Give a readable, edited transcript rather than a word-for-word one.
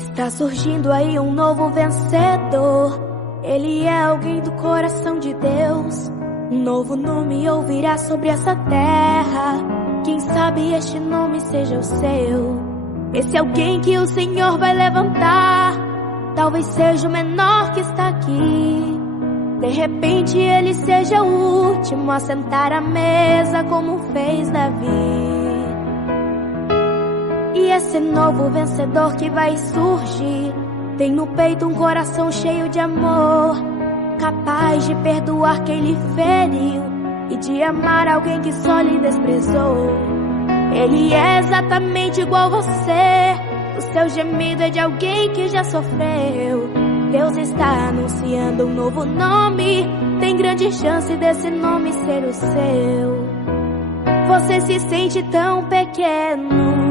Está surgindo aí um novo vencedor. Ele é alguém do coração de Deus. Um novo nome ouvirá sobre essa terra. Quem sabe este nome seja o seu. Esse alguém que o Senhor vai levantar. Talvez seja o menor que está aqui. De repente ele seja o último a sentar à mesa, como fez Davi. E esse novo vencedor que vai surgir tem no peito um coração cheio de amor, capaz de perdoar quem lhe feriu e de amar alguém que só lhe desprezou. Ele é exatamente igual a você. O seu gemido é de alguém que já sofreu. Deus está anunciando um novo nome. Tem grande chance desse nome ser o seu. Você se sente tão pequeno,